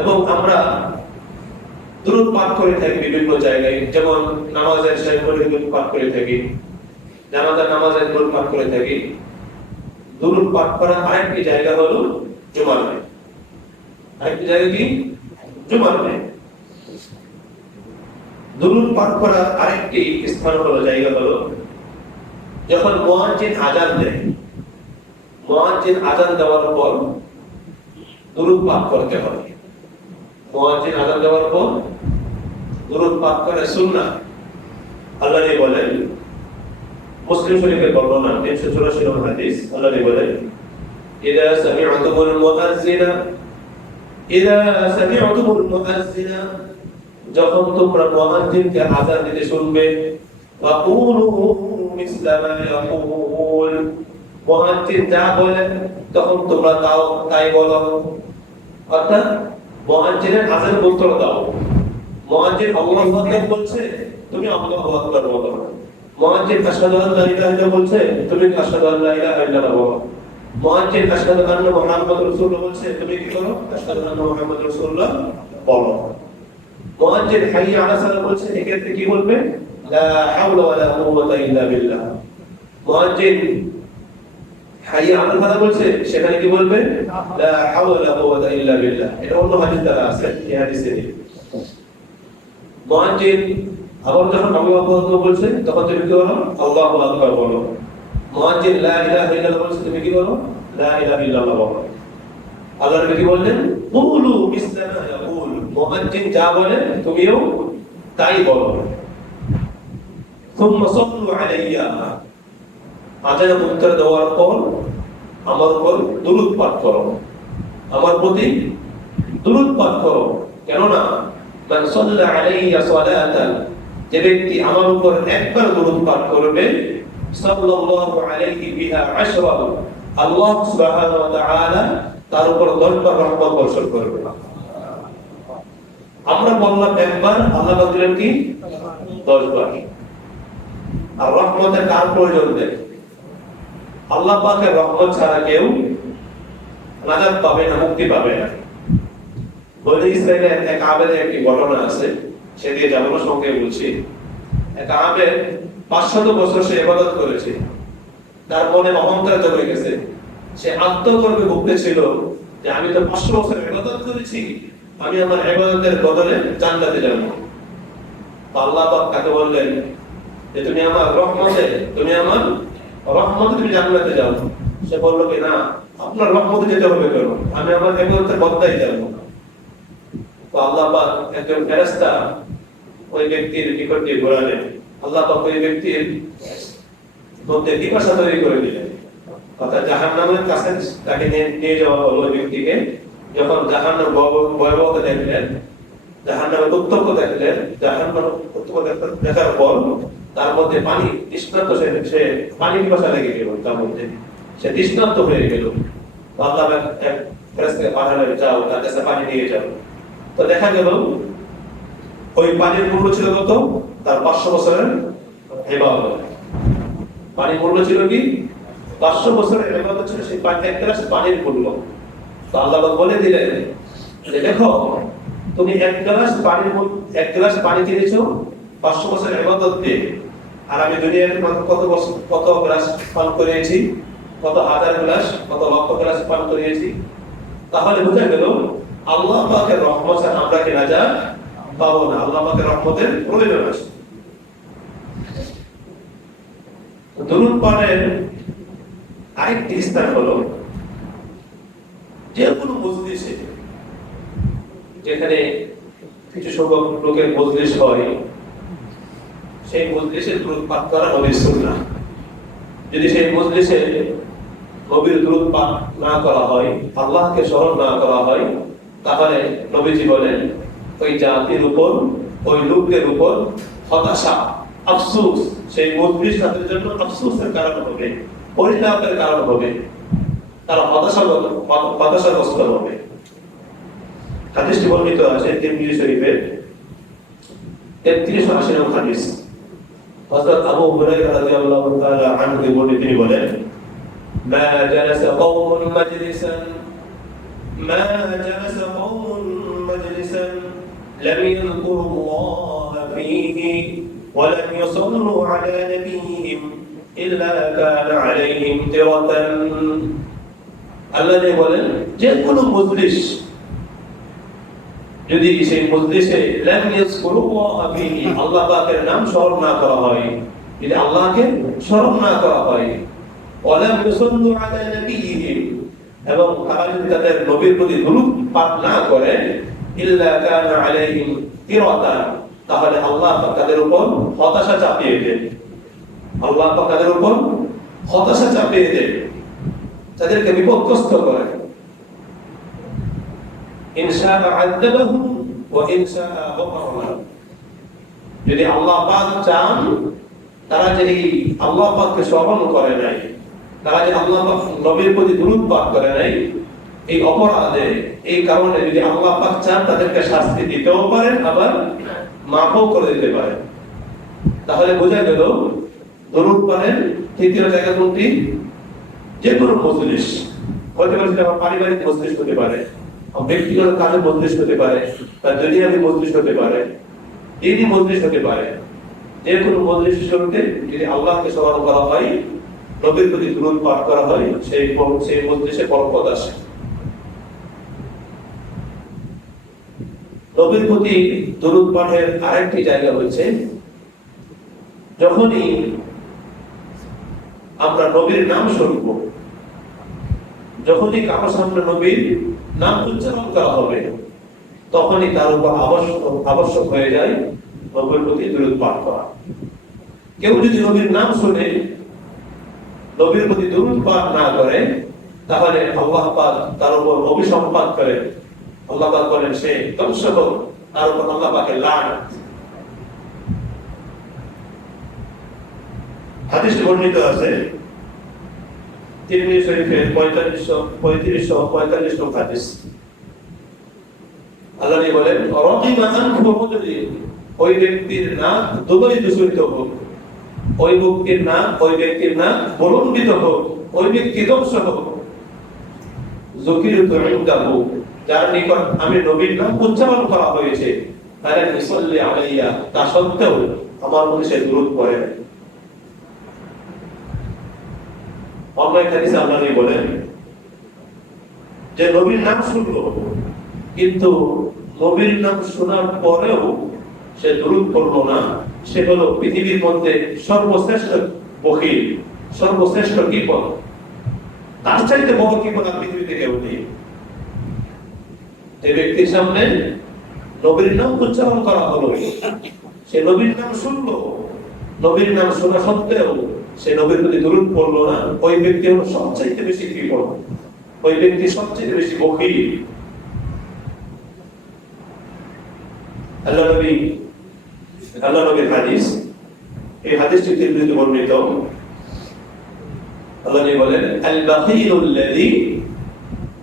এবং আমরা দুরূদ পাঠ করে থাকি বিভিন্ন জায়গায়, যেমন নামাজের শেষে দুরূদ পাঠ করে থাকি, জানাজার নামাজে দুরূদ পাঠ করে থাকি। দুরূদ পাঠ করার আরেকটি জায়গা হলো জুমার দিন। আরেকটি জায়গা কি? জুমার দিন। দুরূদ পাঠ করার আরেকটি স্থান হলো, জায়গা হলো, যখন মুয়াজ্জিন আযান দেয়, মুয়াজ্জিন আযান দেওয়ার পর দুরূদ পাঠ করতে হবে। মুয়াজ্জিন আযান দেওয়ার পর দুরূদ পাঠ করা সুন্নাহ। আল্লাহ বলেন, মুসলিম শরীফের বর্ণনা 384 নম্বর হাদিস, আল্লাহ বলেন, ইযা সামি'তুমুল মুআজ্জিনা, যখন তোমরা মুয়াজ্জিনকে আযান দিতে শুনবে, ফাকুলু মিসলা মা ইয়াকুল, মুয়াজ্জিন যা বলেন তখন তোমরা তাই বলো। অর্থাৎ মুয়াজ্জিনের আযানের উত্তর দাও। মুয়াজ্জিন আল্লাহু আকবার বলছে, তুমি আল্লাহু আকবার বলো। মুয়াজ্জিন আশহাদু আল্লা ইলাহা ইল্লাল্লাহ বলছে, তুমি আশহাদু আল্লা ইলাহা ইল্লাল্লাহ বলো। মুয়াজ্জিন আশহাদু আন্না মুহাম্মাদুর রাসূলুল্লাহ বলছে, তুমি কি করো? আশহাদু আন্না মুহাম্মাদুর রাসূলুল্লাহ বলো। মুয়াজ্জিন হাইয়া আলা সালাহ বলছে, এক্ষেত্রে কি বলবে? লা হাওলা ওয়ালা কুওয়াতা ইল্লা বিল্লাহ। মুয়াজ্জিন হাইয়া আলা ফালাহ বলছে, সেখানে কি বলবে? লা হাওলা ওয়ালা কুওয়াতা ইল্লা বিল্লাহ। এটা অন্য হাদিস দ্বারা আছে, এই হাদিসে নেই। মুয়াজ্জিন আবার যখন আল্লাহু আকবার বলছে, তখন তুমি কি বলো? আল্লাহু আকবার বলো। মুয়াজ্জিন লা ইলাহা ইল্লাল্লাহ বলছে, তুমি কি বলো? লা ইলাহা ইল্লাল্লাহ বলো। আল্লাহর নবী বললেন, কুলু মিসলা মা ইয়াকুল, মুয়াজ্জিন যা বলেন তুমিও তাই বলো। সুম্মা সাল্লু আলাইয়া, আযানের উত্তর দেওয়ার পর আমার উপর দুরূদ পাঠ করো, আমার প্রতি দুরূদ পাঠ করো। কেননা মান সাল্লা আলাইয়া সালাতান, যে ব্যক্তি আমার উপর একবার দুরূদ পাঠ করবে, সাল্লাল্লাহু আলাইহি বিহা আশরা, আল্লাহ সুবহানাহু ওয়া তাআলা তার উপর 10 বার রহমত বর্ষণ করবে। আমরা বললাম একবার, আল্লাহ বললেন কি 10 বার। আর রহমতের কার প্রয়োজন নেই? আল্লাহ পাকের রহমত ছাড়া কেউ নাজাত পাবে না, মুক্তি পাবে না। বনি ইসরাইলের এক আবেদের একটি ঘটনা আছে, সেদিকে যাব না, সঙ্গে বলছি। এক আবেদ 500 বছর সে ইবাদত করেছে, তার মনে অহংকার জমে গেছে। সে আত্মগর্বে ভুগতেছিল যে আমি তো 500 বছর ইবাদত করেছি, আমি আমার ইবাদতের বদলে জান্নাতে যাব। আল্লাহ পাক তাকে বললেন যে তুমি আমার রহমতে, তুমি জান্নাতে যাও। সে বলল কি না, আপনার রহমতে যেতে হবে কেন, আমি আমার ইবাদতের বদলায় যাব। তো আল্লাহ পাক একজন ফেরেশতা ওই ব্যক্তির নিকট দিয়ে ঘোরালেন। আল্লাহ পাক ওই ব্যক্তির মধ্যে পিপাসা তৈরি করে দিলেন। অর্থাৎ জাহান্নামের কাছে তাকে নিয়ে যাওয়া হলো। ওই ব্যক্তিকে যখন জাহান্নাম ভয়াবহতা দেখলেন, জাহান্নামের প্রত্যক্ষ দেখলেন, জাহান্নামের প্রত্যক্ষ দেখার পর তার মধ্যে পানি তৃষ্ণার্ত, সে পানি পিপাসা লেগে গেল, তার মধ্যে সে তৃষ্ণার্ত হয়ে গেল। আল্লাহ এক ফেরেশতাকে পাঠালেন, যাও তার কাছে পানি নিয়ে যাও। তো দেখা গেল ওই পানির মূল্য ছিল কত? তার 500 বছরের ইবাদত। পানির মূল্য ছিল কি? 500 বছরের ইবাদত ছিল সেই এক গ্লাস পানির মূল্য। তো আল্লাহ বলে দিলেন যে দেখো, তুমি এক গ্লাস পানি কিনেছো 500 বছরের ইবাদত দিয়ে, আর আমি দুনিয়াতে কত গ্লাস পান করিয়েছি, কত হাজার গ্লাস, কত লক্ষ গ্লাস পান করিয়েছি। তাহলে বোঝা গেল আল্লাহ পাকের রহমত ছাড়া আমরা কি নাজাত পাবো না। আল্লাহ পাকের রহমতের প্রয়োজন আছে। দুরূদ পাঠের আরেকটি স্থান হলো, যে কোনো মজলিসে যেখানে কিছু সংখ্যক লোকের মজলিস হয়, সেই মজলিসে দুরূদ পাঠ করা নবীর সুন্নাহ। যদি সেই মজলিসে নবীর দুরূদ পাঠ না করা হয়, আল্লাহকে স্মরণ না করা হয়, তাহলে নবীজি বলেন ওই জাতির উপর, ওই লোকদের উপর হতাশা, আফসোস, সেই মজলিস তাদের জন্য আফসোসের কারণ হবে, পরিতাপের কারণ হবে, তারা হতাশাগ্রস্ত হবে। হাদিসটি বর্ণিত আছে তিরমিজি শরীফের 3380 নম্বর হাদিস। হযরত আবু হুরায়রা রাদিয়াল্লাহু তাআলা আনহু বর্ণিত, তিনি বলেন, মা জালাসা কওমুন لم يذكروا الله فيه ولم يصلوا على نبيهم إلا كان عليهم ترة আল্লাহ বলেন যে কোনো মজলিস যদি সেই মজলিসে লাম ইয়াজকুরুল্লাহ ফীহি আল্লাহ পাকের নাম স্মরণ না করা হয়, যদি আল্লাহকে স্মরণ না করা হয়, ওয়ালাম ইউসাল্লু আলা নবিয়্যিহিম এবং তারা যদি তাদের নবীর প্রতি দুরূদ পাঠ না করে, ইল্লা কানা আলাইহিম তিরাতান তাহলে আল্লাহ পাক তাদের উপর হতাশা চাপিয়ে দেন। আল্লাহ পাক তাদের উপর হতাশা চাপিয়ে দেন, তাদেরকে বিপদগ্রস্ত করে। ইনশাআ আযাবাহুম ওয়া ইনশাআ গফারা লাহুম। যদি আল্লাহ পাক চান, তারা যদি আল্লাহ পাককে স্মরণ করে নাই, তারা যদি আল্লাহ পাক নবীর প্রতি দুরূদ পাঠ করে নাই, এই অপরাধে এই কারণে যদি আল্লাহ পাক চান তাদেরকে শাস্তি দিতেও পারেন, আবার মাফও করে দিতে পারেন। তাহলে বোঝা গেল দুরূদ পাঠের তৃতীয় জায়গা কোনটি? যে কোনো মজলিস হতে পারে, সেটা পারিবারিক মজলিস হতে পারে, ব্যক্তিগত কাজে মজলিস হতে পারে, বা দুনিয়াবী মজলিস হতে পারে, দিনী মজলিস হতে পারে। যে কোনো মজলিস শুরুতে যদি আল্লাহকে স্মরণ করা হয়, নবীর প্রতি দুরূদ পাঠ করা হয়, সেই মজলিসে বরকত আসে। নবীর প্রতি দুরূদ পাঠের আরেকটি জায়গা হচ্ছে যখনই আমরা নবীর নাম শুনবো, যখনই কারোর সামনে নবীর নাম উচ্চারণ করা হবে, তখনই তার উপর আবশ্যক হয়ে যায় নবীর প্রতি দুরূদ পাঠ করা। কেউ যদি নবীর নাম শুনে নবীর প্রতি দুরূদ পাঠ না করে, তাহলে আল্লাহ পাক তার উপর অভিসম্পাত করেন। আল্লাহ পাক বলেন সে ধ্বংস হোক, তার উপর আল্লাহ পাকের লানত। হাদিস বর্ণিত আছে তিরমিজি শরীফের 3545 নম্বর হাদিস। আল্লাহ বলেন রাদিমা আনহু রাজুলি, ওই ব্যক্তির নাক দুবাই দূষিত হোক, ওই ব্যক্তির নাক বলন্ডিত হোক, ওই ব্যক্তি ধ্বংস হোক। যুকিরতু ইনদাহু, যার নিকট আমি নবীর নাম উচ্চারণ করা হয়েছে, তারা মুসাল্লি আলাইয়া, তা সত্ত্বেও আমার মধ্যে সে দুরূদ পড়ে না। অন্য এক হাদিসে আল্লাহ বলেন যে নবীর নাম শুনলো, কিন্তু নবীর নাম শোনার পরেও সে দুরূদ পড়লো না, সে হলো পৃথিবীর মধ্যে সর্বশ্রেষ্ঠ বখিল, সর্বশ্রেষ্ঠ কৃপণ। তার চাইতে বড় কৃপণ আর পৃথিবীতে কেউ নেই। যে ব্যক্তির সামনে নবীর নাম উচ্চারণ করা হলো, সে নবীর নাম শুনলো, নবীর নাম শোনা সত্ত্বেও সে নবীর প্রতি দুরূদ পড়লো না, ওই ব্যক্তি হলো সবচাইতে বেশি কৃপণ, ওই ব্যক্তি সবচাইতে বেশি বখিল। আল্লাহ নবীর হাদিস, এই হাদিসটি তিরমিজিতে বর্ণিত। আল্লাহ বলেন আল বাখিলুল্লাযী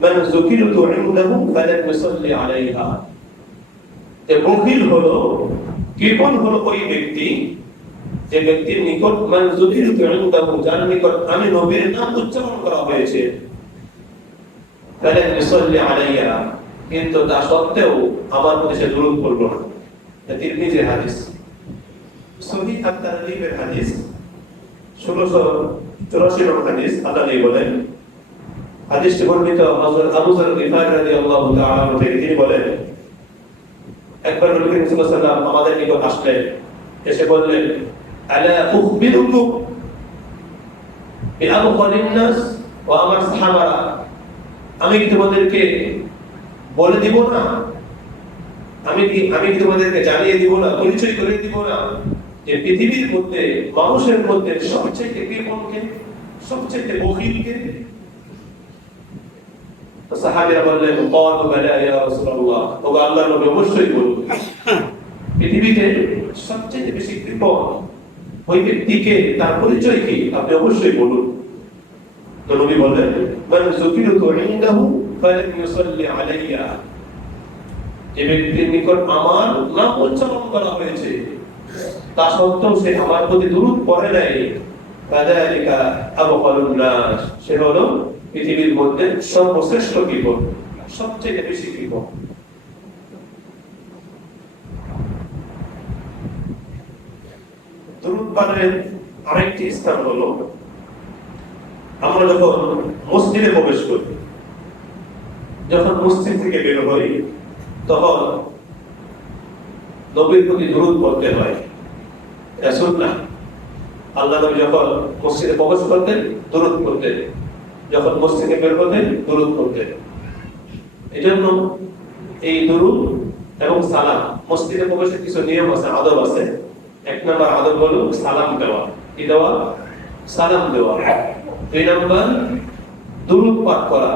মান যুকিরতু ইনদাহু ফালাম ইউসাল্লি আলাইহা। যে বখিল হলো, কৃপণ হলো ওই ব্যক্তি, যে ব্যক্তির নিকট মান যুকিরতু ইনদাহু, যার নিকট আমি নবীর নাম উচ্চারণ করা হয়েছে, ফালাম ইউসাল্লি আলাইহা, কিন্তু তা সত্ত্বেও আমার প্রতি সে দুরূদ পড়লো না। তিরমিজির হাদিস। সহিহ আত-তারগীবের হাদিস 1684 নম্বর হাদিস। আল্লাহ বলেন, হাদিসটি বর্ণিত হযরত আবু যর গিফারী রাদিয়াল্লাহু তাআলা আনহু থেকে, তিনি বলেন একবার নবী করিম সাল্লাল্লাহু আলাইহি ওয়াসাল্লাম আমাদের নিকট আসলেন, এসে বললেন আলা উখবিরুকুম বিআবখালিন নাস ওয়া আমার সাহাবারা, আমি কি তোমাদেরকে বলে দিব না, আমি কি তোমাদেরকে জানিয়ে দিব না, পরিচয় করে দিব না যে পৃথিবীর মধ্যে মানুষের মধ্যে সবচেয়ে কৃপণকে, সবচেয়ে বখিলকে? তো সাহাবীরা বললেন ক্বালু বালা ইয়া রাসূলুল্লাহ, ও আল্লাহর নবী অবশ্যই বলুন, পৃথিবীতে সবচেয়ে বেশি কৃপণ ওই ব্যক্তিকে, তার পরিচয় কি আপনি অবশ্যই বলুন। তো নবী বললেন মান যুকিরতু ইনদাহু ফালাম ইউসাল্লি আলাইয়া, যে ব্যক্তির নিকট আমার নাম উচ্চারণ করা হয়েছে, তা সত্ত্বেও সে আমার প্রতি দুরূদ পড়ে নাই, ফাযালিকা আবখালুন নাস, সে হলো পৃথিবীর মধ্যে সর্বশ্রেষ্ঠ কৃপণ, সবচেয়ে বেশি কৃপণ। পারের আরেকটি স্থান হলো আমরা যখন মসজিদে প্রবেশ করি, যখন মসজিদ থেকে বের হই তখন নবীর প্রতি দুরূদ পড়তে হয়। এটা সুন্নাহ। আল্লাহ নবী যখন মসজিদে প্রবেশ করতেন দুরূদ পড়তেন, যখন মসজিদে বের হতেন দুরূদ পড়তেন। এজন্য এই দুরূদ এবং সালাম, মসজিদে প্রবেশের কিছু নিয়ম আছে, আদব আছে। এক নম্বর আদব হলো সালাম দেওয়া। কি দেওয়া? সালাম দেওয়া। দুই নম্বর দুরূদ পাঠ করা।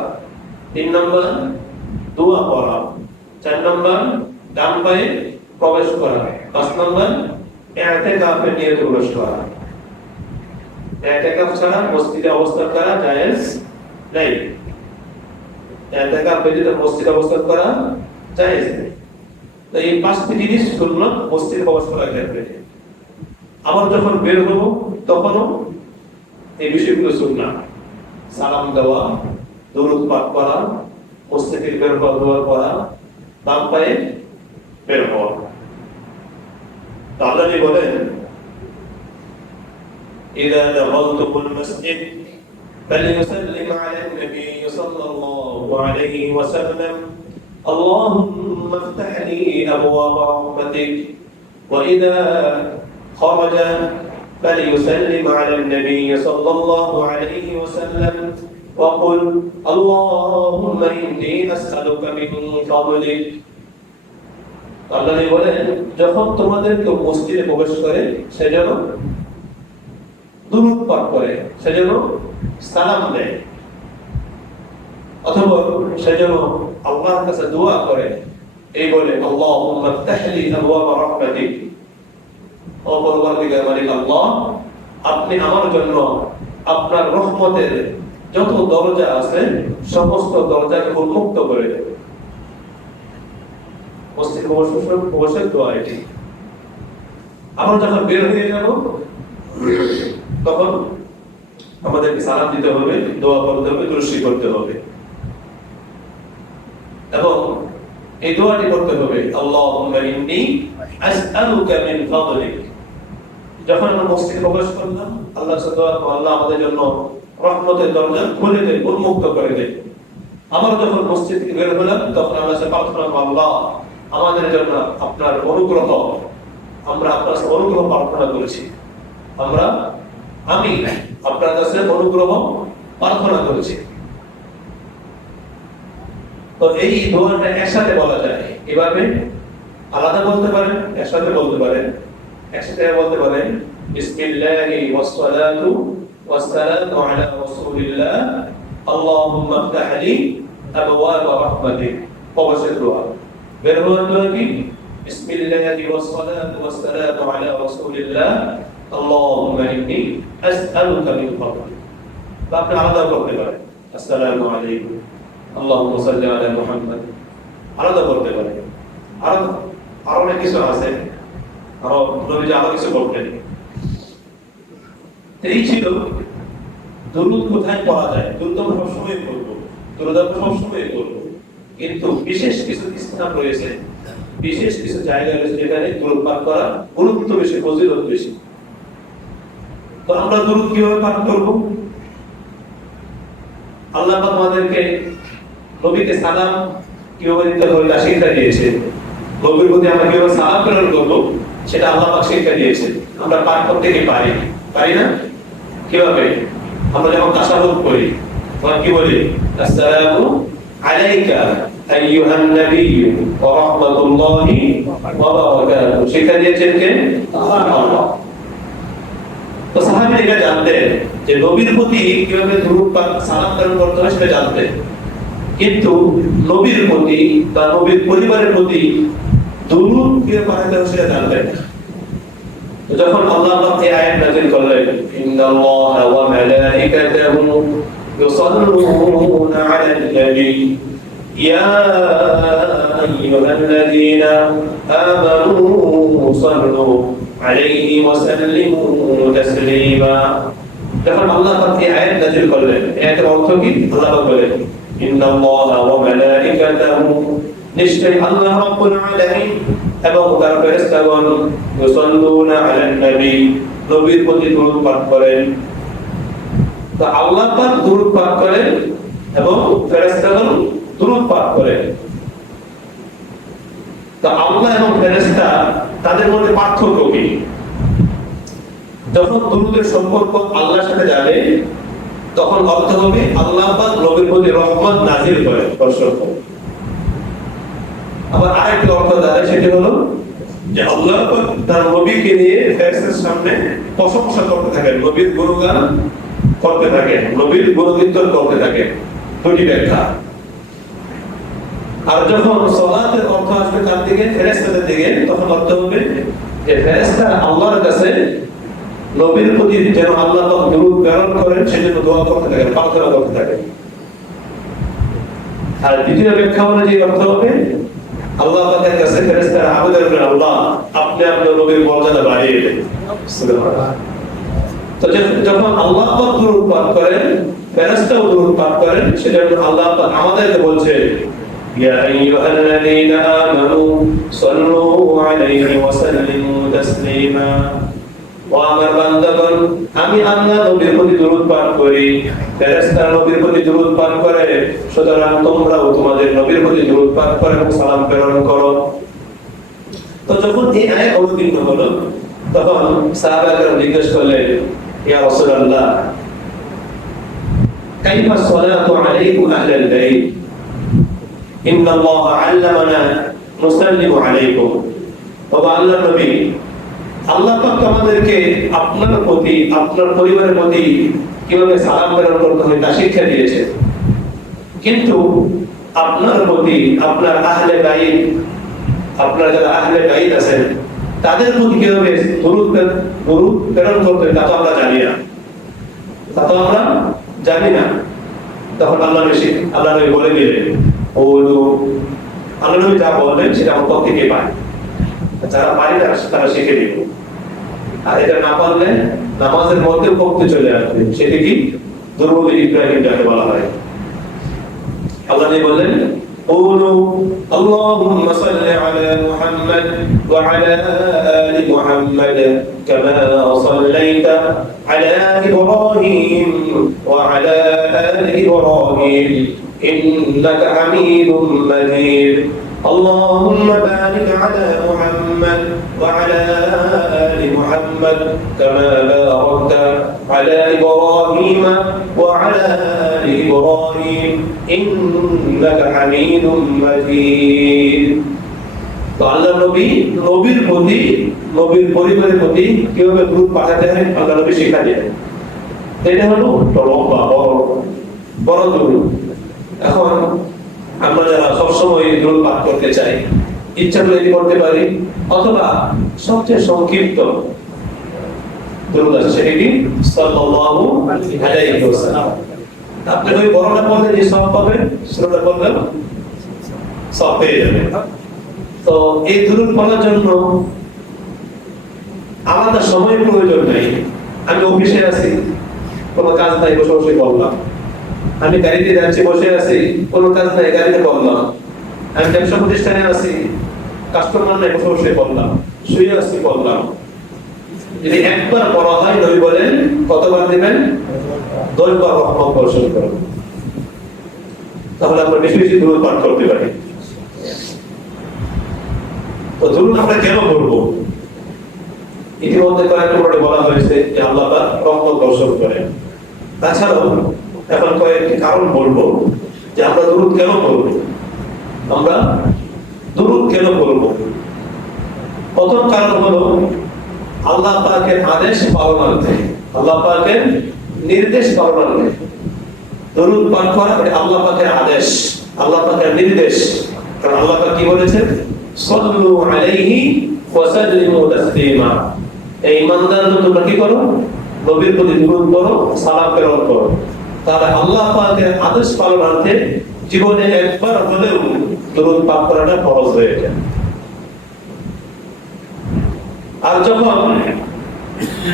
তিন নম্বর দোয়া পড়া। চার নম্বর ডান পায়ে প্রবেশ করা। পাঁচ নম্বর ইতিকাফের নিয়তে প্রবেশ করা। ইতিকাফ ছাড়া মসজিদে অবস্থান করা জায়েজ নেই। ইতিকাফ ব্যতীত মসজিদে অবস্থান করা জায়েজ নেই। তো এই পাঁচটি জিনিস সুন্নাত মসজিদে প্রবেশ করার ক্ষেত্রে। আবার যখন বের হব তখনও এই বিষয়গুলো সুন্নাত। সালাম দেওয়া, দুরূদ পাঠ করা, মসজিদ থেকে বের হওয়া, দোয়া করা, ডান পায়ে বের হওয়া। আল্লাহ বলেন إذا دخلتم المسجد فليسلم على النبي صلى الله عليه وسلم اللهم افتح لي أبواب رحمتك وإذا خرج فليسلم على النبي صلى الله عليه وسلم وقل اللهم إني أسألك من فضلك। আল্লাহ বলেন যখন তোমাদের কেউ মসজিদে প্রবেশ করে সেজন্য দুরূদ পাঠ করে, সেজন্য সালাম দেয়, অথবা সেজন্য আল্লাহর কাছে দোয়া করে, এই বলে আল্লাহুম্মা ইফতাহ লি আবওয়াব রাহমাতিক। ও পরওয়ারদিগার মালিক আল্লাহ, আপনি আমার জন্য আপনার রহমতের যত দরজা আছে সমস্ত দরজাকে উন্মুক্ত করে দেন। মসজিদ প্রবেশের দোয়া এটি। আমরা যখন বের হয়ে যাব তখন আমাদেরকে সালাম দিতে হবে, দোয়া করতে হবে, দুরূদ করতে হবে এবং এই দোয়াটি করতে হবে আল্লাহুম্মা ইন্নী আসআলুকা মিন ফাদলিক। যখন আমরা মসজিদে প্রবেশ করলাম আল্লাহর সাথে দোয়া করব, আল্লাহ আমাদের জন্য রহমতের দরজা খুলে দেন, উন্মুক্ত করে দেন। আবার যখন মসজিদ থেকে বের হলাম তখন আল্লাহর সাথে প্রার্থনা করব, আল্লাহ আমাদের জন্য আপনার অনুগ্রহ, আমরা আপনার কাছে অনুগ্রহ প্রার্থনা করেছি, আমি আপনার কাছে অনুগ্রহ প্রার্থনা করেছি। তো এই দোয়াটা একসাথে বলা যায়, এভাবে আলাদা বলতে পারেন, একসাথে বলতে পারেন। একসাথে বলতে পারেন বিসমিল্লাহি ওয়াস সালাতু ওয়াস সালামু আলা রাসূলিল্লাহ আল্লাহুম্মা ইফতাহ লি আবওয়াব রাহমাতিক। প্রবেশের দোয়া। বের হওয়ার দোয়া কি? বিসমিল্লাহি ওয়াস সালাতু ওয়াস সালামু আলা রাসূলিল্লাহ আল্লাহুম্মা ইন্নী আসআলুকা মিন ফাদলিক। আপনি আলাদা করতে পারেন আসসালামু আলাইকুম আল্লাহুম্মা সাল্লি আলা মুহাম্মদ, আলাদা করতে পারেন। আরো অনেক কিছু আছে, আরো নবীজি আরো কিছু করতেন। এই ছিল দুরূদ কোথায় পড়া যায়। দুরূদ আমরা সবসময় পড়বো, দুরূদ আমরা সবসময় পড়বো, কিন্তু বিশেষ কিছু স্থান রয়েছে, বিশেষ কিছু জায়গা রয়েছে যেখানে দুরূদ পাঠ করা গুরুত্ব বেশি, ফজিলত বেশি। তো আমরা দুরূদ কিভাবে পাঠ করব? আল্লাহ পাক আমাদেরকে নবীকে সালাম কিভাবে দিতে হবে তা শিক্ষা দিয়েছেন। নবীর প্রতি আমরা কিভাবে সালাম প্রেরণ করব সেটা আল্লাহ পাক শিক্ষা দিয়েছেন। আমরা পাঠ করতে কি পারি না? কিভাবে? আমরা যখন তাশাহুদ পড়ি তখন কি বলি? আসসালামু আলাইকা আইয়ুহান নবী ওয়া রাহমাতুল্লাহি ওয়া বারাকাতুহু। শিক্ষা দিয়েছেন কে? আল্লাহ। তো সাহাবীরা এটা জানতেন যে নবীর প্রতি কিভাবে দুরূদ পাঠ সালাম প্রেরণ করতে হয় সেটা জানতেন, কিন্তু নবীর প্রতি বা নবীর পরিবারের প্রতি দুরূদ কিভাবে পাঠাতে হয় সেটা জানতেন না। তো যখন আল্লাহ পাক এই আয়াত নাযিল করলেন ইন্নাল্লাহা ওয়া মালাইকাতাহু ইউসাল্লুনা আলান নবী ইয়া আইয়ুহাল্লাযীনা আমানু সাল্লু আলাইহি ওয়া সাল্লিমু তাসলিমা। যখন আল্লাহ পাক এই আয়াত নাযিল করলেন, এর অর্থ কি? আল্লাহ পাক বলেন ইন্নাল্লাহা ওয়া মালাইকাতাহু, নিশ্চয়ই আল্লাহ রাব্বুল আলামিন এবং তার ফেরেশতাগণ ইউসাল্লুনা আলান নবী, নবীর প্রতি দুরূদ পাঠ করেন। তো আল্লাহ পাক দুরূদ পাঠ করেন এবং ফেরেশতাগণ দুরূদ পাঠ করেন। তো আল্লাহ এবং ফেরেশতা তাদের মধ্যে পার্থক্য কি? যখন দুরূদের সম্পর্ক আল্লাহর সাথে যাবে তখন অর্থ হবে আল্লাহ পাক নবীর প্রতি রহমত নাযিল করেন। আবার আরেকটা অর্থ দাঁড়ায়, সেটা হলো যে আল্লাহ পাক তার নবীকে নিয়ে ফেরেশতার সামনে প্রশংসা করতে থাকেন, নবীর গুণগান করতে থাকেন, নবীর গুণকীর্তন করতে থাকেন। দুটি ব্যাখ্যা। আর যখন সালাতের অর্থ আসবে তার দিকে, ফেরেশতাদের দিকে, তখন অর্থ হবে যে ফেরেশতারা আল্লাহর কাছে নবীর প্রতি যেন আল্লাহ পাক দুরূদ প্রেরণ করেন সেজন্য দোয়া করতে থাকেন, প্রার্থনা করতে থাকেন। আর দ্বিতীয় ব্যাখ্যা অনুযায়ী অর্থ হবে আল্লাহ পাকের কাছে ফেরেশতারা আবেদন করেন, আল্লাহ আপনি আপনার নবীর মর্যাদা বাড়িয়ে দেন। সুবহানাল্লাহ। তো যখন আল্লাহ পাক দুরূদ পাঠ করেন, ফেরেশতাও দুরূদ পাঠ করেন, সেজন্য আল্লাহ পাক আমাদেরকে বলছেন ইয়া আইয়ুহাল্লাযীনা আমানু সাল্লু আলাইহি ওয়া সাল্লিমু তাসলিমা। ও আমার বান্দাগণ, আমি আল্লাহ নবীর প্রতি দুরূদ পাঠ করি, ফেরেশতারা নবীর প্রতি দুরূদ পাঠ করে, সুতরাং তোমরাও তোমাদের নবীর প্রতি দুরূদ পাঠ করে এবং সালাম প্রেরণ করো। তো যখন এই আয়াত অবতীর্ণ হলো তখন সাহাবাগণ জিজ্ঞেস করলেন, ইয়া রাসূলুল্লাহ কাইফা সালাতু আলাইকুম আহলাল বাইত ইন্নাল্লাহা আল্লামানা নুসাল্লিমু আলাইকুম। তবে আল্লাহর নবী, আল্লাহ পাক আমাদেরকে আপনার প্রতি, আপনার পরিবারের প্রতি কিভাবে সালাম প্রেরণ করতে হয় তা শিক্ষা দিয়েছে, কিন্তু আপনার প্রতি, আপনার আহলে বাইত, আপনার যারা আহলে বাইত আছেন তাদের প্রতি কিভাবে দুরূদ প্রেরণ করতে তা তো আমরা জানি না, তা তো আমরা জানি না। তখন আল্লাহ নবী বলে দিলেন, ও আল্লাহ নবী যা বললেন সেটা আমার পক্ষ থেকে পায়, যারা পারে না তারা শিখে নিব। আর এটা না পারলে নামাজের মধ্যে পড়তে চলে আসবে, সেটা কি দুরূদ ইব্রাহিম যাকে বলা হয়। আল্লাহ নবী বললেন, قولوا اللهم صل على محمد وعلى آل محمد كما صليت على إبراهيم وعلى آل إبراهيم إنك حميد مجيد اللهم بارك على محمد وعلى آل محمد كما باركت على إبراهيم وعلى آل إبراهيم إنك حميد مجيد। তো আল্লাহ নবী নবীর প্রতি, নবীর পরিবারের প্রতি কিভাবে দুরূদ পাঠাতে হয় আল্লাহ নবী শিক্ষা দেন। এটা হলো লম্বা বড় দুরূদ। এখন আমরা যারা সবসময় দুরূদ পাঠ করতে চাই, ইচ্ছা করলে করতে পারি, অথবা সবচেয়ে সংক্ষিপ্ত দুরূদ আছে সেটা কি সাল্লাল্লাহু আলাইহি ওয়াসাল্লাম। আপনি ওই বড়টা পড়লে যে সওয়াব পাবেন, ছোটটা পড়লে সওয়াব পেয়ে যাবেন। তো এই দুরূদ পড়ার জন্য আলাদা সময়ের প্রয়োজন নাই। আমি অফিসে আছি, কোনো কাজ নাই, বসে বসে পড়লাম। আমি গাড়িতে যাচ্ছি, বসে আছি, কোনো কাজ নাই, গাড়িতে পড়লাম। আমি ব্যবসা প্রতিষ্ঠানে আছি, কাস্টমার নাই, বসে বসে পড়লাম, শুয়ে আছি পড়লাম। যদি একবার পড়া হয়, নবী বলেন কতবার দিবেন? 10 বার রহমত বর্ষণ করবেন। তাহলে আমরা বেশি বেশি দুরূদ পাঠ করতে পারি। তো দুরূদ আমরা কেন পড়বো? ইতিমধ্যে কয়েকটা পড়ে বলা হয়েছে যে আল্লাহ পাক রহমত বর্ষণ করেন। তাছাড়াও এখন কয়েকটি কারণ বলবো যে আমরা দুরূদ কেন পড়বো। আমরা দুরূদ কেন পড়বো? প্রথম কারণ হলো আল্লাহ পাকের আদেশ পালনার্থে, আল্লাহ পাকের নির্দেশ পালনার্থে। দুরূদ পাঠ করা এটা আল্লাহ পাকের আদেশ, আল্লাহ পাকের নির্দেশ। কারণ আল্লাহ পাক কি বলেছেন? সাল্লু আলাইহি ওয়া সাল্লিমু তাসলিমা। এই ইমানদাররা তোমরা কি করো? নবীর প্রতি দুরূদ পড়ো, সালাম প্রেরণ করো। তাহলে আল্লাহ পাকের আদেশ পালনার্থে জীবনে একবার হলেও দুরূদ পাঠ করাটা ফরজ হয়ে যায়। আর যখন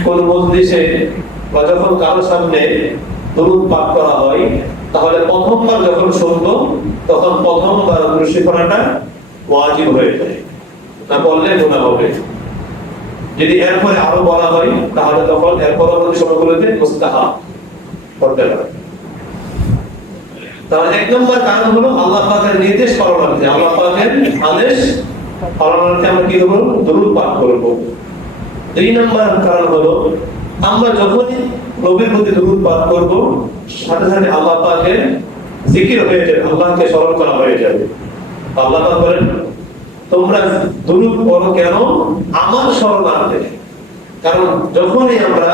কোন মজলিসে বা যখন কারো সামনে দুরূদ পাঠ করা হয়, তাহলে প্রথমবার যখন শুনবো তখন প্রথমবার দৃষ্টি করাটা ওয়াজিব হয়ে যায়, না বললে গুনাহ হবে। যদি এরপরে আরো বলা হয় তাহলে তখন এর পরবর্তী সময়গুলোতে মুস্তাহাব করতে পারে। তাহলে এক নম্বর কারণ হলো আল্লাহ পাকের নির্দেশ পালনার্থে, আল্লাহ পাকের আদেশ পালনার্থে আমরা কি করব? দরুদ পাঠ করব। দুই নম্বর কারণ হলো আমরা যখনই নবীর প্রতি দরুদ পাঠ করব সাথে সাথে আল্লাহ পাকের জিকির হয়ে যাবে, আল্লাহকে স্মরণ করা হয়ে যাবে। আল্লাহ পাক বলেন তোমরা দরুদ পড়ো কেন? আমার স্মরণার্থে। কারণ যখনই আমরা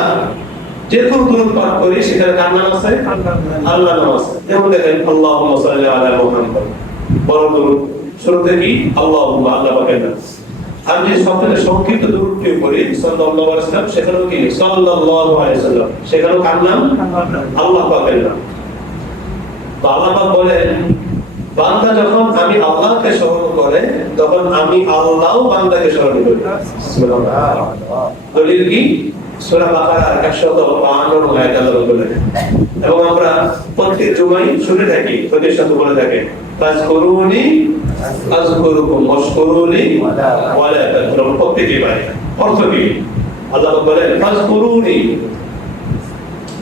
যে কোনো দরুদ পাঠ করি সেখানে কার নাম আছে? আল্লাহর নাম আছে। যেমন দেখেন আল্লাহুম্মা সাল্লি আলা মুহাম্মাদ, বড় দরুদ শুরুতে কি আল্লাহুম্মা, আল্লাহ পাকের নাম। আর যে সবথেকে সংক্ষিপ্ত দরুদটি পড়ি সাল্লাল্লাহু আলাইহি ওয়াসাল্লাম, সেখানেও কি সাল্লাল্লাহু আলাইহি ওয়াসাল্লাম, সেখানেও কার নাম? আল্লাহ পাকের নাম। তো আল্লাহ পাক বলেন বান্দা যখন আমি আল্লাহকে স্মরণ করে তখন আমি আল্লাহও বান্দাকে স্মরণ করি। সুবহানাল্লাহ। দলিল কি? সূরা বাকারার 152 নম্বর আয়াত আল্লাহ বলেন, এবং আমরা প্রত্যেক জুমায় শুনে থাকি, প্রত্যেক সাথে বলে থাকেন ফাজকুরুনি আযকুরুকুম ওয়াশকুরুলি ওয়ালা তাকফুরুন। প্রত্যেকই পারে অর্থ কি? আল্লাহ বলেন ফাজকুরুনি,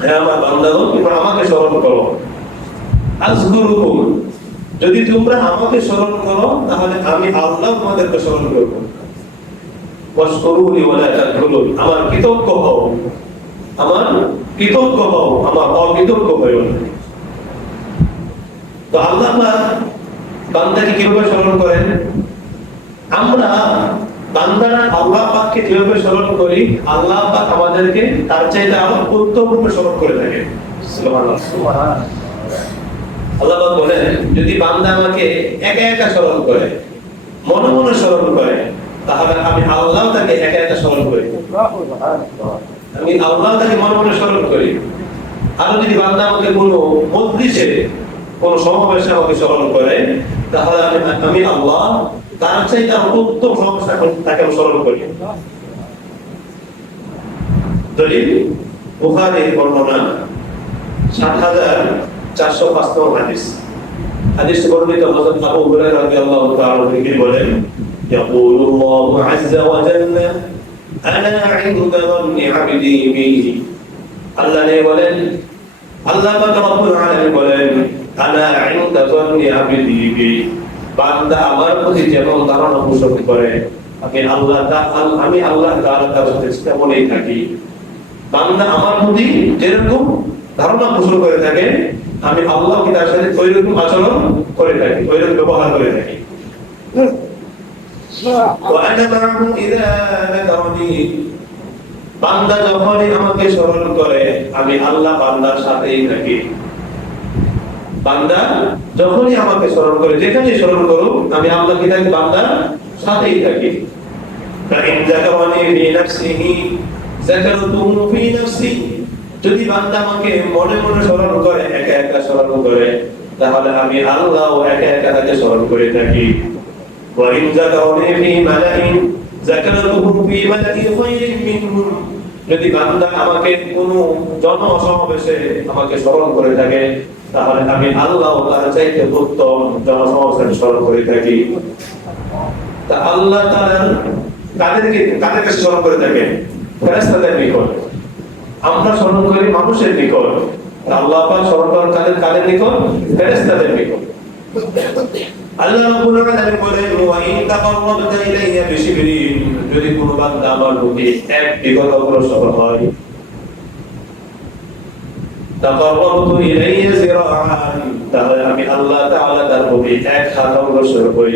হে আমার বান্দাগণ তোমরা আমাকে স্মরণ করো, আযকুরুকুম, যদি তোমরা আমাকে স্মরণ করো তাহলে আমি আল্লাহ তোমাদেরকে স্মরণ করব। ওয়াশকুরুনি ওয়ালা তাকফুরুন, আমার কৃতজ্ঞ হও, আমার কৃতজ্ঞ হও, আমার অকৃতজ্ঞ হও না। তো আল্লাহ বান্দাকে কিভাবে স্মরণ করেন? আমরা বান্দারা আল্লাহ পাককে কিভাবে স্মরণ করি? আল্লাহ পাক আমাদেরকে তার চাইতে আরো উত্তম রূপে স্মরণ করে থাকেন। সুবহানাল্লাহ, সুবহানাল্লাহ। আল্লাহ পাক বলেন যদি বান্দা আমাকে একা একা স্মরণ করে, মনে মনে স্মরণ করে, তাহলে আমি আল্লাহ তাকে একা একা স্মরণ করি, আমি আল্লাহ তাকে মনে মনে স্মরণ করি। আর যদি বান্দা আমাকে কোনো মজলিসে, কোন সমাবেশে আমাকে স্মরণ করে, তাহলে আমি আল্লাহ তার চাইতে উত্তম সমাবেশে তাকে স্মরণ করি। দলিল বুখারীর বর্ণনা ৭৪০৫ নম্বর হাদিস। হাদিস বর্ণিত হযরত আবু হুরায়রা রাদিয়াল্লাহু তাআলা তিনি বলেন ইয়াকুলুল্লাহু আযজা ওয়া জাল্লা আনা 'ইনদা যান্নি 'আবদি বি। আল্লাহ বলেন, আল্লাহ পাক রব্বুল আলামিন বলেন আনা 'ইনদা যান্নি 'আবদি বি, বান্দা আমার প্রতি যেমন ধারণা পোষণ করে আমি আল্লাহ তাআলা তার সাথে তেমনই থাকি। বান্দা আমার প্রতি যেরকম ধারণা পোষণ করে থাকে আমি আল্লাহ কি তার সাথে ওইরকম আচরণ করে থাকি, ওইরকম ব্যবহার করে থাকি। বান্দা যখনই আমাকে স্মরণ করে আমি আল্লাহ বান্দার সাথেই থাকি। বান্দা যখনই আমাকে স্মরণ করে, যেখানে স্মরণ করুক আমি আল্লাহ কি থাকি, বান্দার সাথেই থাকি। যদি বান্দা আমাকে মনে মনে স্মরণ করে, একা একা স্মরণ করে, তাহলে আমি আল্লাহ একা একা তাকে স্মরণ করে থাকি। যদি বান্দা আমাকে কোন জনসমাবেশে আমাকে স্মরণ করে থাকে, তাহলে আমি আল্লাহ তার চাইতে উত্তম জনসমাবেশে স্মরণ করে থাকি। তা আল্লাহ তাআলা কাদেরকে স্মরণ করে থাকে? ফেরেশতাদের নিকট। আমরা স্মরণ করি মানুষের নিকট, আল্লাহ পাক স্মরণ করেন কাদের নিকট? ফেরেশতাদের নিকট। আল্লাহ রাব্বুল আলামিন বলেন ওয়া ইন তাকাররাবতা ইলাইয়া বিশিবরিন, যদি কোনো বান্দা আমার প্রতি এক বিগত অগ্রসর হয়, তাকাররাবতু ইলাইয়া জিরাআন, তাহলে আমি আল্লাহ তাআলা তার প্রতি এক হাত অগ্রসর হই।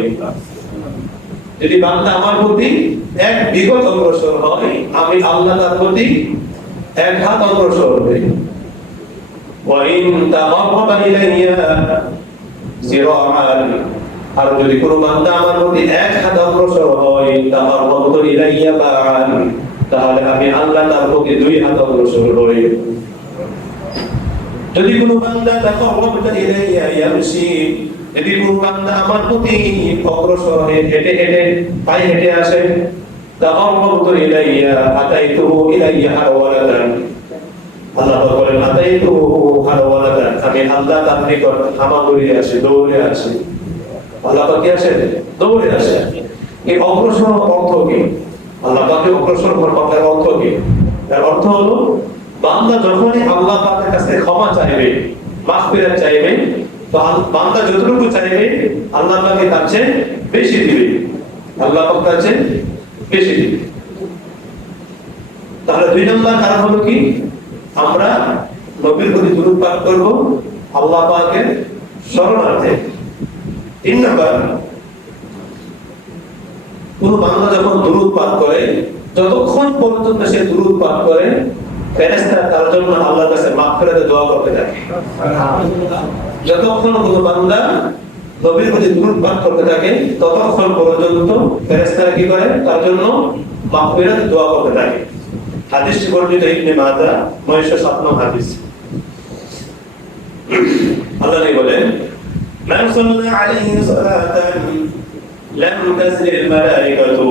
যদি বান্দা আমার প্রতি এক বিগত অগ্রসর হয় আমি আল্লাহ তার প্রতি এক হাত অগ্রসর হই। ওয়া ইন তাকাররাবা ইলাইয়া জিরাআন, আর যদি কোনো বান্দা আমার প্রতি এক হাত অগ্রসর হয় তাকাররাবতু ইলাইয়া বা'আন, তাহলে আমি আল্লাহ তার প্রতি দুই হাত অগ্রসর হই। যদি কোনো বান্দা তাকাররাবতা ইলাইয়া ইয়ামশি, যদি কোনো বান্দা আমার প্রতি অগ্রসর হয়ে হেঁটে হেঁটে পায়ে হেঁটে আসে, তাকাররাবতু ইলাইয়া আতাইতুহু ইলাইয়া হারওয়ালাতান, আল্লাহ বলেন আতাইতুহু হারওয়ালাতান, আমি আল্লাহ তার নিকট হামাগুড়ি আসি, দৌড়ে আসি। আল্লাহ পাক কি আসে? দৌড়ে আসে। এই অগ্রসর অর্থ কি? আল্লাহ পাক আমাকে অগ্রসর করবো। তার অর্থ কি? তার অর্থ হলো বান্দা যখনই আল্লাহ পাকের কাছে ক্ষমা চাইবে, মাগফিরাত চাইবে, তো বান্দা যতটুকু চাইবে আল্লাহ পাক তার চেয়ে বেশি দিবে, আল্লাহ পাক তার চেয়ে বেশি দিবে। তাহলে 2 নম্বর কারণ হলো কি? আমরা নবীর প্রতি দুরূদ পাঠ করব আল্লাহ পাকের শরণার্থে। 3 নম্বর, কোন বান্দা যখন দুরূদ পাঠ করে, যতক্ষণ পর্যন্ত সে দুরূদ পাঠ করে, ফেরেশতারা তার জন্য আল্লাহর কাছে মাগফিরাতের দোয়া করতে থাকে। যতক্ষণ কোন বান্দা নবীর প্রতি দুরূদ পাঠ করতে থাকে, ততক্ষণ পর্যন্ত ফেরেশতারা কি করে? তার জন্য মাগফিরাতের দোয়া করতে থাকে। হাদিসটি বর্ণিত ইবনে মাজাহ 907 নং হাদিস। আল্লাহ বলেন, মান সাল্লা আলাইহি সালাতান লাম তাজলিল মালাইকাতু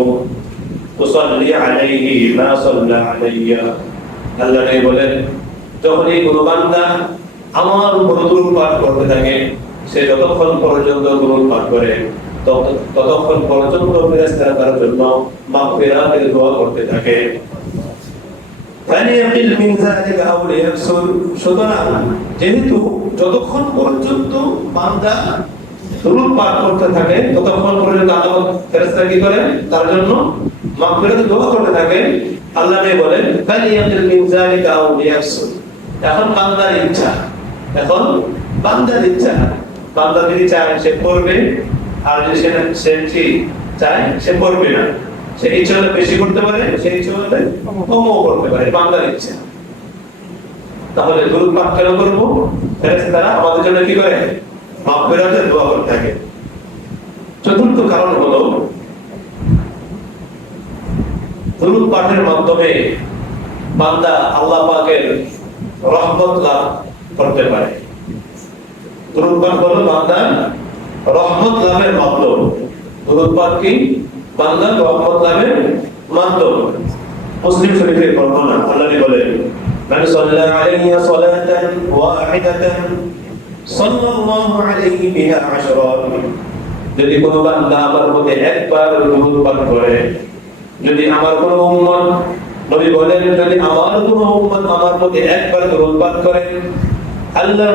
তুসাল্লি আলাইহি মা সাল্লা আলাইয়া। আল্লাহ বলেন, যখনই কোনো বান্দা আমার উপর দুরূদ পাঠ করতে থাকে, সে যতক্ষণ পর্যন্ত দুরূদ পাঠ করে ততক্ষণ পর্যন্ত ফেরেশতারা তার জন্য মাগফিরাতের দোয়া করতে থাকে। সুতরাং যেহেতু যতক্ষণ পর্যন্ত বান্দা দুরূদ পাঠ করতে থাকে, ততক্ষণ পর্যন্ত আল্লাহ ফেরেশতারা কি করে? তার জন্য মাগফিরাতের দোয়া করতে থাকে। আল্লাহ বলেন, ফালিয়াকিল মিন যালিকা আও লিয়াকসুর। এখন বান্দার ইচ্ছা, এখন বান্দার ইচ্ছা, বান্দা যদি চায় সে করবে, আর যদি সে চায় সে করবে না। সে ইচ্ছা হলে বেশি করতে পারে, সে ইচ্ছা হলে কমও করতে পারে, বান্দার ইচ্ছা। তাহলে দুরূদ পাঠ কেন করবো? ফেরেশতারা আমাদের জন্য কি করে? মাগফিরাতের দোয়া করতে থাকে। চতুর্থ কারণ হলো, দুরূদ পাঠের মাধ্যমে বান্দা আল্লাহ পাকের রহমত লাভ করতে পারে। দুরূদ পাঠ হলো বান্দার রহমত লাভের মাধ্যম। দুরূদ পাঠ কি? বান্দার রহমত লাভের মাধ্যম। মুসলিম শরীফের বর্ণনা, আল্লাহ বলেন, মান সাল্লা আলাইহি সালাতান ওয়াহিদাতান সাল্লাল্লাহু আলাইহি বিহা আশরা। যদি কোনো বান্দা আমার প্রতি একবার দুরূদ পাঠ করে, যদি আমার কোনো উম্মত, নবী বলেন, যদি আমার কোনো উম্মত আমার প্রতি একবার দুরূদ পাঠ করে, আল্লাহ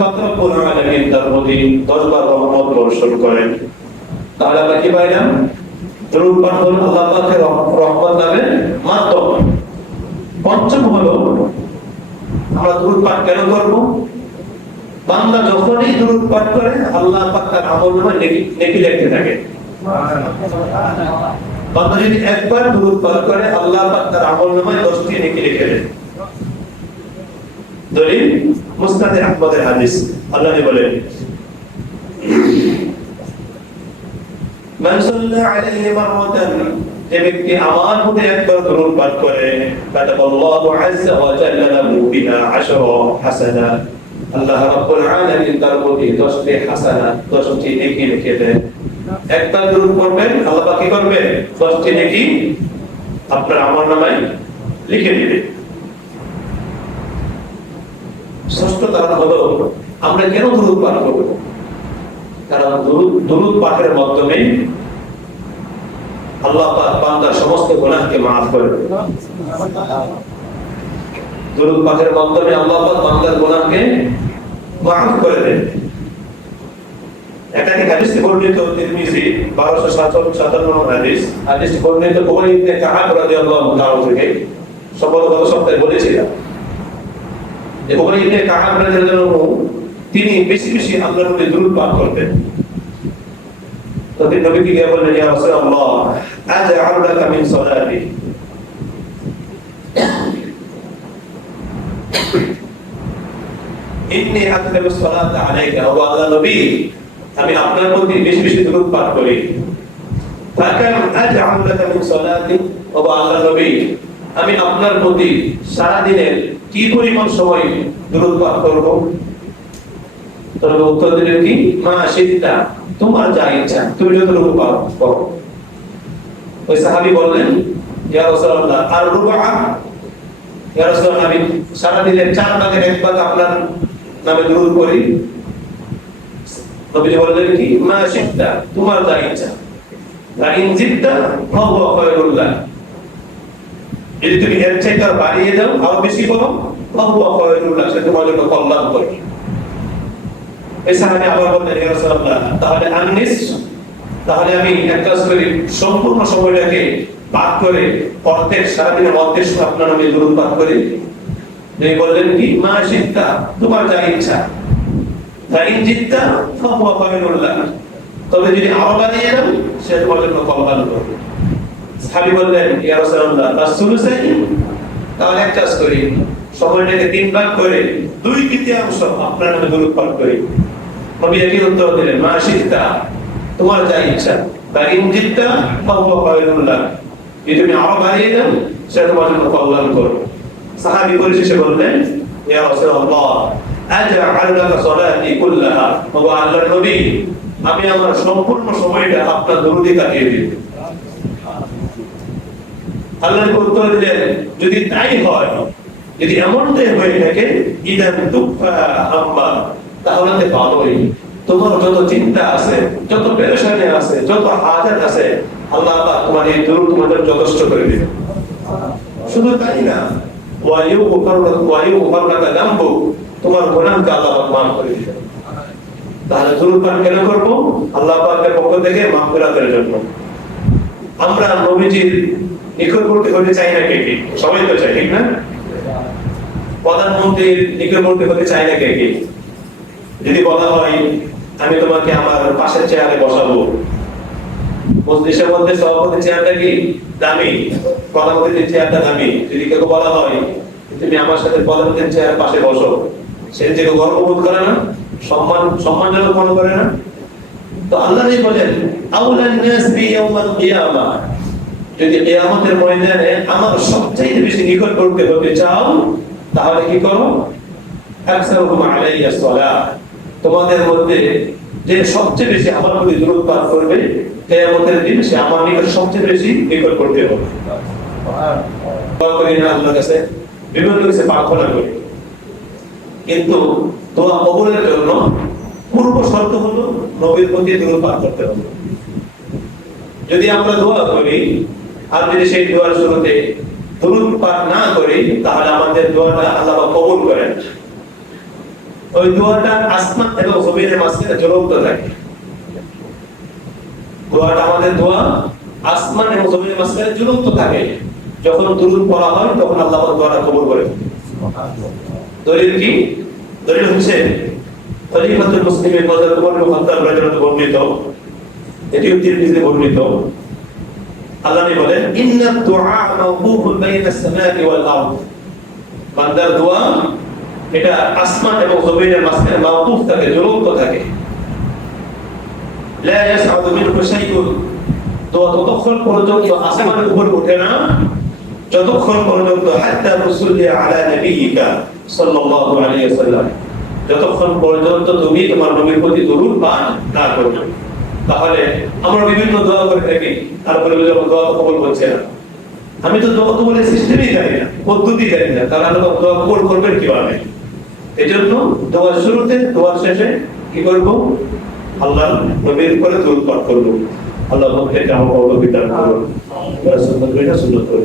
পাক রব্বুল আলামিন তার প্রতি 10 বার রহমত বর্ষণ করেন। তাহলে আমরা কি পাইলাম? দুরূদ পাঠ হলো আল্লাহ পাকের রহমত লাভের মাধ্যম। পঞ্চম হলো, আমরা দুরূদ পাঠ কেন করব? বান্দা যখনই দুরূদ পাঠ করে, আল্লাহ পাক তার আমলনামায় নেকি লিখতে থাকে। বান্দা যদি একবার দুরূদ পাঠ করে, আল্লাহ পাক তার আমলনামায় 10টি নেকি লিখে দেন। দলিল মুসনাদে আহমদের হাদিস। আল্লাহ বলেন, মান সাল্লা আলাইহি মাররাতান, যে ব্যক্তি আমার প্রতি একবার দুরূদ পাঠ করে, কাতাবাল্লাহু আযজা ওয়া জাল্লা লাহু বিহা 10 হাসানাত। আল্লাহ রাব্বুল আলামিন তার প্রতি 10টি হাসানাত, 10টি নেকি লিখে দেন। একবার দুরূদ পড়বেন, আল্লাহ পাক কি করবে? 10টি নেকি আপনার আমলনামায় লিখে দিবে। ষষ্ঠ কারণ হলো, আমরা কেন দুরূদ পাঠ করব? কারণ দুরূদ পাঠের মাধ্যমে আল্লাহ পাক বান্দার সমস্ত গুনাহকে maaf করে দেন। দুরূদ পাঠের মাধ্যমে আল্লাহ পাক বান্দার গুনাহকে maaf করে দেন। একাধিক হাদিসে বর্ণিত, তিরমিজি 1257 নম্বর হাদিস। হাদিসটি বর্ণিত উবাই ইবনে কাআব রাদিয়াল্লাহু তাআলা থেকে। গত সপ্তাহে বলেছিলাম যে উবাই ইবনে কাআব রাদিয়াল্লাহু তিনি বেশি বেশি আল্লাহর প্রতি দুরূদ পাঠ করতেন। তো তিনি নবীকে গিয়ে বললেন, ইয়া রাসূলুল্লাহ, আজআলু লাকা মিন সালাতি, ইন্নী আকতাবু সালাতা আলাইকা। ও আল্লাহর নবী, আমি আপনার প্রতি বেশি বেশি দুরূদ পাঠ করি। ফাকাম আজআলু লাকা মিন সালাতি, ও আল্লাহর নবী, আমি আপনার প্রতি সারা দিনের কি পরিমাণ সময় দুরূদ পাঠ করব? তবে উত্তর দিলেন কি, মা শিদ্দা, তোমার যা ইচ্ছা, তুমি যতটুকু পারো করো। ওই সাহাবী বললেন, ইয়া রাসূলুল্লাহ, আর রুবা, ইয়া রাসূলুল্লাহ, আমি সারা দিনের 4 ভাগের 1 ভাগ আপনার নামে দুরূদ করি। নবী বললেন কি, মা শিদ্দা, তোমার যা ইচ্ছা। লা ইন জিদ্দা ফাহুয়া খায়রুল লাক, যদি তুমি এর চাইতে আর বাড়িয়ে দাও, আরো বেশি করো, আল্লাহ খায়রুল লাক, সেটা তোমার জন্য কল্যাণ করে। এই সাহাবী আবার বললেন, ইয়া রাসূলুল্লাহ, তাহলে আননিস, তাহলে আমি এক কাজ করি, সম্পূর্ণ সময়টাকে ভাগ করে অর্ধেক, সারাদিনের অর্ধেক আপনার নামে দরুদ পাঠ করি। তিনি বললেন কি, মা শিতা, তোমার যা ইচ্ছা, ফাইন জিত্তা ফাহুয়া খায়রুল লাক, তবে যদি আরো বাড়িয়ে দাও সে তোমার জন্য কল্যাণ করবে। সাহাবী বললেন, ইয়া রাসূলুল্লাহ, রাসূলুসাই, তাহলে এক কাজ করি, সময়টাকে 3 ভাগ করে 2/3 আপনার নামে দরুদ পাঠ করি। নবী একই উত্তর দিলেন, মা শিতা, তোমার যা ইচ্ছা, ফাইন জিত্তা ফাহুয়া খায়রুল লাক, যদি তুমি আরো বাড়িয়ে দাও সে তোমার জন্য কল্যাণ করবে। সাহাবী পরিশেষে বললেন, ইয়া রাসূলুল্লাহ, আজআল লাকা সালাতি কুল্লাহা, ও আল্লাহর নবী, আমি আমার সম্পূর্ণ সময়টা আপনার দরুদে কাটিয়ে দিই। আল্লাহ উত্তর দিলেন, যদি তাই হয়, যদি এমনটাই হয়ে থাকে, ইদান তুফা হাম্মা, তাহলে তো ভালোই, তোমার যত চিন্তা আছে, যত পেরেশানি আছে, যত হাজাত আছে, আল্লাহ পাক তোমার এই দরুদ তোমাদের যথেষ্ট করে দিবেন। শুধু তাই না, ওয়ায়ুগফার লাকা যামবু, তোমার গুনাহকে আল্লাহ পাক মাফ করে দিবেন। তাহলে দরুদ পাঠ কেন করব? আল্লাহ পাকের পক্ষ থেকে মাগফিরাতের জন্য। আমরা নবীজির নিকটবর্তী হতে চাই না, কে কে? সবাই তো চাই, ঠিক না? প্রধানমন্ত্রীর নিকটবর্তী হতে চাই না কে কে? যদি বলা হয়, আমি তোমাকে আমার পাশের চেয়ারে বসাবো, মজলিসের মধ্যে সভাপতির চেয়ারটা কি দামি, প্রধানমন্ত্রীর চেয়ারটা দামি, যদি কেউ বলা হয় তুমি আমার সাথে প্রধানমন্ত্রীর চেয়ারের পাশে বসো, সে যে গর্ববোধ করে না, সম্মানজনক মনে করে না? তো আল্লাহ বলেন, আউলান নাস বি ইয়াউমাল কিয়ামা, যদি কিয়ামতের ময়দানে আমার সবচেয়ে বেশি নিকটবর্তী হতে চাও, তাহলে কি করো? আকসারুহুম আলাইয়া সালাহ, তোমাদের মধ্যে যে সবচেয়ে বেশি আমার প্রতি দরুদ পাঠ করবে, কিয়ামতের দিন সে আমার নিকট সবচেয়ে বেশি নিকটবর্তী হবে। দোয়া করি না আল্লাহর কাছে, বিভিন্ন কিছু প্রার্থনা করি, কিন্তু দোয়া কবুলের জন্য পূর্ব শর্ত হলো নবীর প্রতি দরুদ পাঠ করতে হবে। যদি আমরা দোয়া করি আর যদি সেই দোয়ার শুরুতে দরুদ পাঠ না করি, তাহলে আমাদের দোয়াটা আল্লাহ পাক কবুল করেন। ওই দোয়াটা আসমান এবং জমিনের মাঝখানে ঝুলন্ত থাকে। দোয়াটা, আমাদের দোয়া আসমান এবং জমিনের মাঝখানে ঝুলন্ত থাকে। যখন দরুদ পড়া হয় তখন আল্লাহ পাক দোয়াটা কবুল করেন। দলিল কি? দলিল হচ্ছে খলিফাতুল মুসলিমিন হযরত ওমর ইবনে খাত্তাব রাদিয়াল্লাহু আনহু বর্ণিত, এটিও তিরমিজিতে বর্ণিত। আল্লাহ বলেন, ইন্নাদ দুআ মাওকুফুন বাইনাস সামাই ওয়াল আরদ, বান্দার দোয়া এটা আসমান এবং জমিনের মাঝখানে মাওকুফ থাকে, ঝুলন্ত থাকে। লা ইয়াসআদু মিনহু শাইউন, দোয়া ততক্ষণ পর্যন্ত আসমানের উপর ওঠে না যতক্ষণ পর্যন্ত হাত্তা রাসূলি আলা নবিয়িকা সাল্লাল্লাহু আলাইহি ওয়াসাল্লাম, যতক্ষণ পর্যন্ত তুমি তোমার নবীর প্রতি দরুদ পাঠ না করবে। তাহলে আমরা বিভিন্ন দোয়া করে থাকি, তারপরে দোয়া কবুল হচ্ছে না। আমি তো দোয়া কবুলের সিস্টেমই জানি না, পদ্ধতি জানি না, তাহলে আল্লাহ দোয়া কবুল করবেন কিভাবে? এজন্য দোয়ার শুরুতে, দোয়ার শেষে কি করব? আল্লাহর নবীর উপরে দরুদ পাঠ করব। আল্লাহ আমাকে আমল বিধান করুন, সুন্নাত করে